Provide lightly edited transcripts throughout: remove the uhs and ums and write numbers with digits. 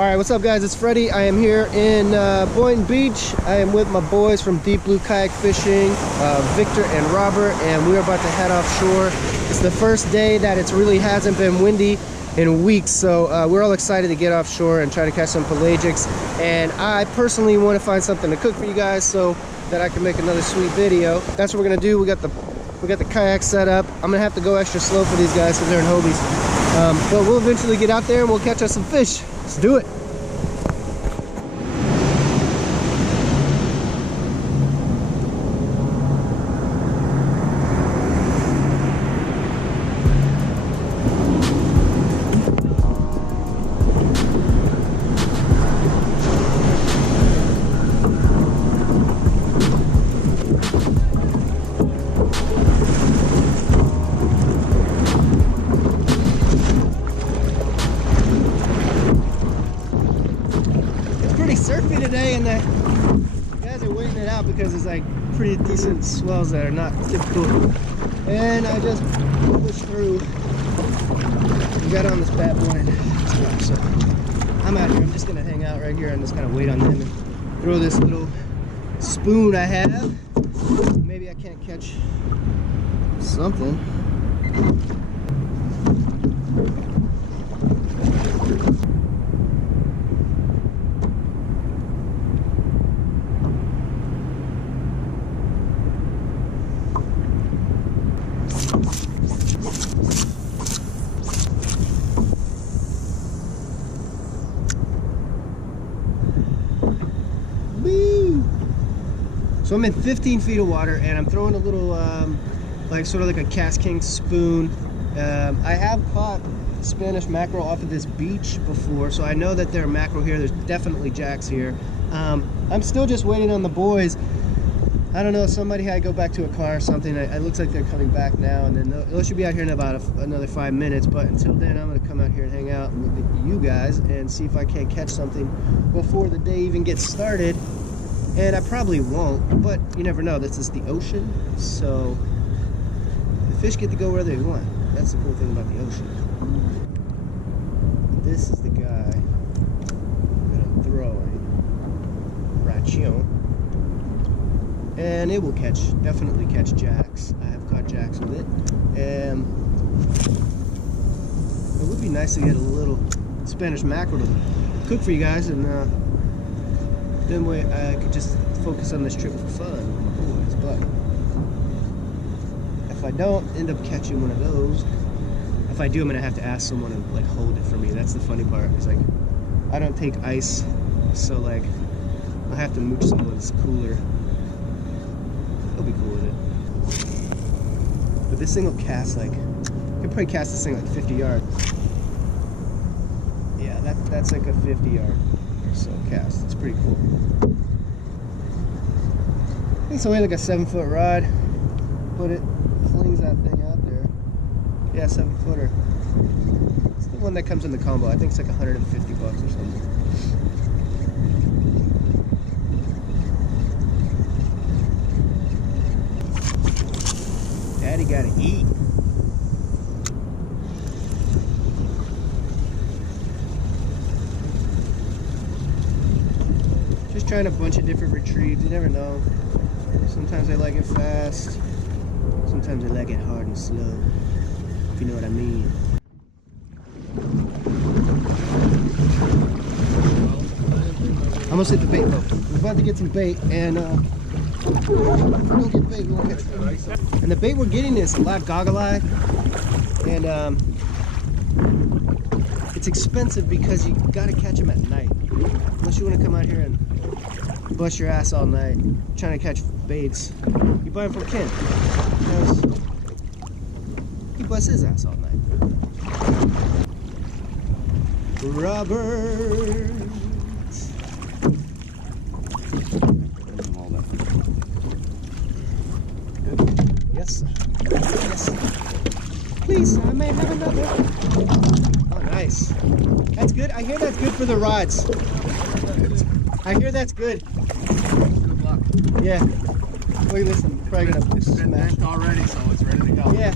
Alright, what's up guys? It's Freddie. I am here in Boynton Beach. I am with my boys from Deep Blue Kayak Fishing, Victor and Robert, and we're about to head offshore. It's the first day that it really hasn't been windy in weeks, so we're all excited to get offshore and try to catch some pelagics. And I personally want to find something to cook for you guys so that I can make another sweet video. That's what we're gonna do. We got the kayak set up. I'm gonna have to go extra slow for these guys because they're in Hobies. But we'll eventually get out there and we'll catch us some fish. Let's do it. Surfy today, and the guys are waiting it out because it's like pretty decent swells that are not typical. And I just pushed through. We got on this bad boy. So I'm out here. I'm just gonna hang out right here and just kind of wait on them and throw this little spoon I have. Maybe I can't catch something. So I'm in 15 feet of water and I'm throwing a little, like sort of like a Cast King spoon. I have caught Spanish mackerel off of this beach before, so I know that there are mackerel here. There's definitely jacks here. I'm still just waiting on the boys. I don't know, somebody had to go back to a car or something. It looks like they're coming back now, and then they should be out here in about another 5 minutes. But until then, I'm gonna come out here and hang out with you guys and see if I can't catch something before the day even gets started. And I probably won't, but you never know. This is the ocean, so the fish get to go where they want. That's the cool thing about the ocean. This is the guy that I'm throwing. Ration. And it will definitely catch jacks. I have caught jacks with it. And it would be nice to get a little Spanish mackerel to cook for you guys, and then way I could just focus on this trip for fun with the boys. But if I don't end up catching one of those, if I do, I'm gonna have to ask someone to like hold it for me. That's the funny part. It's like I don't take ice, so like I have to mooch someone's cooler. They'll be cool with it. But this thing will cast like, I could probably cast this thing like 50 yards. Yeah, that's like a 50 yard. So cast. It's pretty cool. I think it's only like a 7-foot rod, but it flings that thing out there. Yeah, 7-footer. It's the one that comes in the combo. I think it's like 150 bucks or something. Daddy gotta eat. Trying a bunch of different retrieves. You never know. Sometimes I like it fast. Sometimes I like it hard and slow. If you know what I mean. Almost hit the bait though. We're about to get some bait, and if we don't get bait, we won't catch some. And the bait we're getting is a live goggle eye, and it's expensive because you gotta catch them at night. Unless you want to come out here and bust your ass all night trying to catch baits, you buy them from Ken. Because he busts his ass all night. Robert. Yes, sir. Yes, sir. Please, I may have another. Oh, nice. That's good. I hear that's good for the rods. I hear that's good. Good luck. Yeah. Look at this. I'm probably gonna It's been bent already, so it's ready to go. Yeah.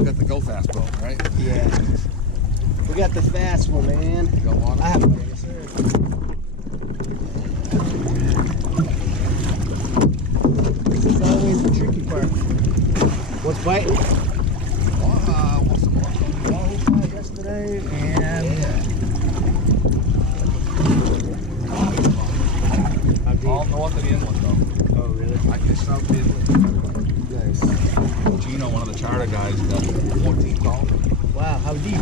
You got the go fast boat, right? Yeah. We got the fast one, man. Go on. I have one, yes, sir. This is always the tricky part. What's biting? What's the more? Walleye yesterday, and All north of the inlet, though. oh really? I can south the inlet. Nice. Gino, one of the charter guys, got 14 calls. Wow, how deep?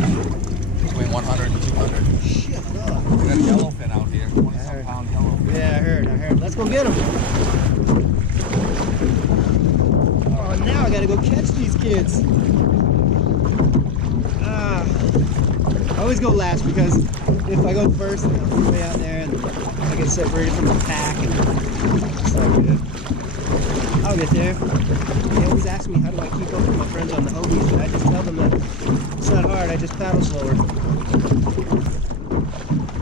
Between 100 and 200. Shit up. We got a yellowfin out here, 20-some pound yellowfin. Yeah, I heard. Let's go get him. Oh, now I gotta go catch these kids. I always go last because if I go first, then I'm way out there and I get separated from the pack and it's not good. I'll get there. They always ask me how do I keep up with my friends on the Hobies, and I just tell them that it's not hard, I just paddle slower.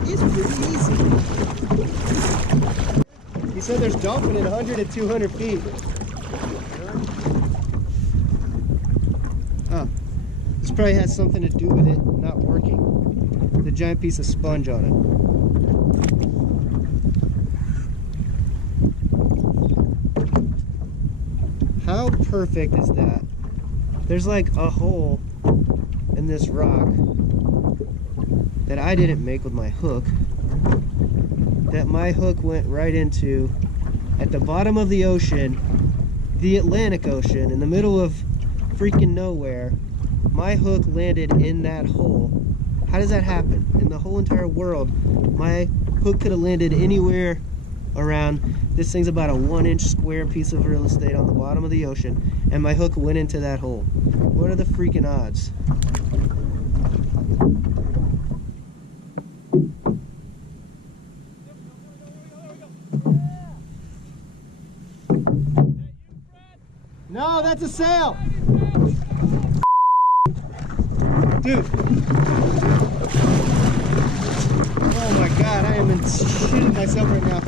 It's pretty easy. He said there's dolphin at 100 and 200 feet. Oh, this probably has something to do with it not working. The giant piece of sponge on it. How perfect is that? There's like a hole in this rock that I didn't make with my hook, that my hook went right into at the bottom of the ocean, the Atlantic Ocean, in the middle of freaking nowhere. My hook landed in that hole. How does that happen? In the whole entire world, my hook could have landed anywhere around. This thing's about a 1-inch square piece of real estate on the bottom of the ocean, and my hook went into that hole. What are the freaking odds? No, that's a sail! Dude! Oh my god, I am shitting myself right now.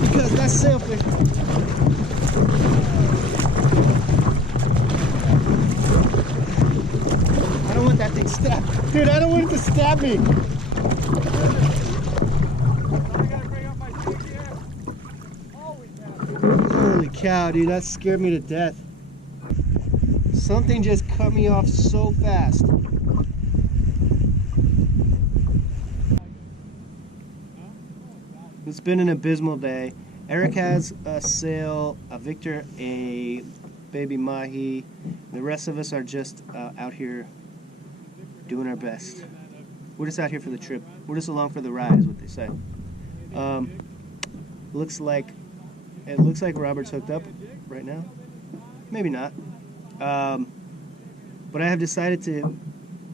Because that's sailfish. I don't want that thing stabbed. Dude, I don't want it to stab me. Holy cow, dude, that scared me to death. Something just cut me off so fast. It's been an abysmal day. Eric has a sail, Victor a baby Mahi. The rest of us are just out here doing our best. We're just out here for the trip. We're just along for the ride is what they say. Looks like Robert's hooked up right now. Maybe not. But I have decided to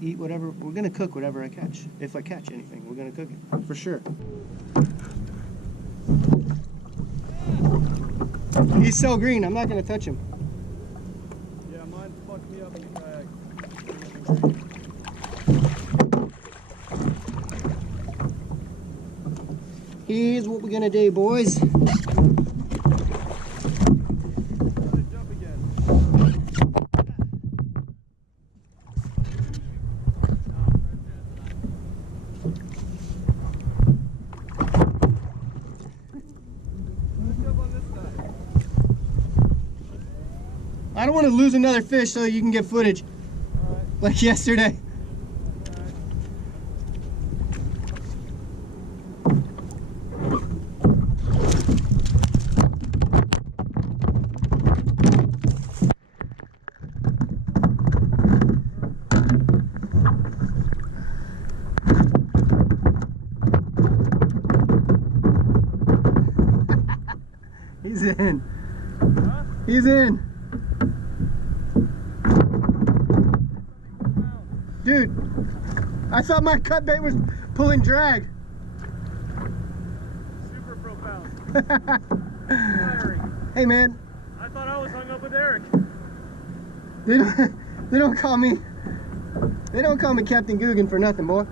eat whatever. We're gonna cook whatever I catch. If I catch anything, we're gonna cook it for sure. He's so green, I'm not gonna touch him. Yeah, mine fucked me up in the kayak. Here's what we're gonna do, boys. Jump again. I don't want to lose another fish so you can get footage. All right. Like yesterday. He's in. Huh? He's in. Dude, I thought my cut bait was pulling drag. Super profound. Firing. Hey man, I thought I was hung up with Eric. they don't call me Captain Guggen for nothing, boy.